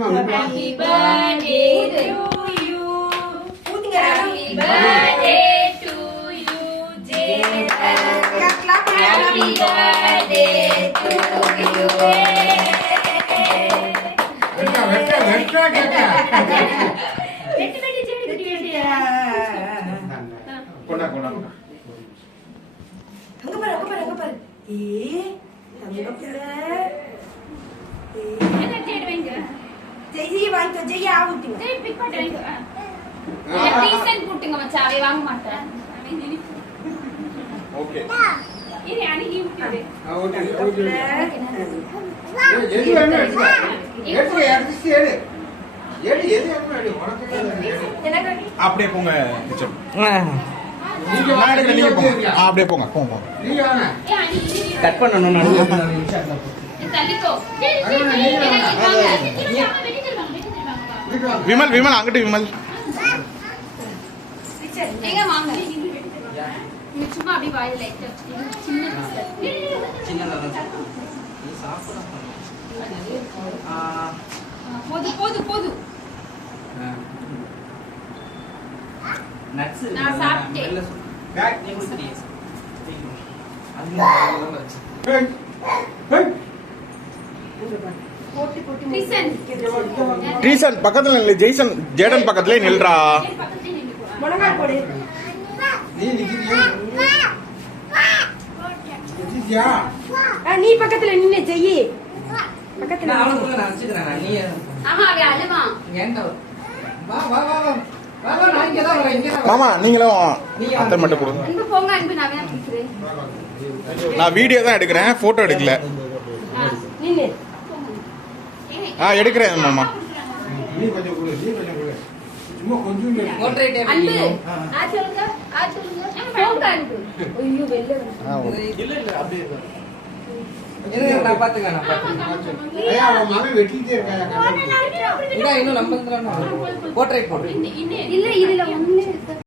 Happy birthday to you. Happy birthday to you, Jaden. Happy birthday to you. அப்படியே போங்க அப்படியே போங்க போங்க கட் பண்ணணும். விமல் விமல் அங்கிட்டு விமல் சும்மா அப்படி வாயில லைட்டா போது போது போது நான் சாப்பிட்டேன். ட்ரீசன் பக்கத்துல நில்லு. ஜெய்சன் ஜேடன் பக்கத்துல நில்றா. நீ பக்கத்துல நின்னு செய்யி. பக்கத்துல மாமா நீங்களும் அத்தை மட்டும் கொடுங்க. நான் வீடியோ தான் எடுக்கிறேன், போட்டோ எடுக்கல. எடுக்கிறேன் மாமா. போட்டோ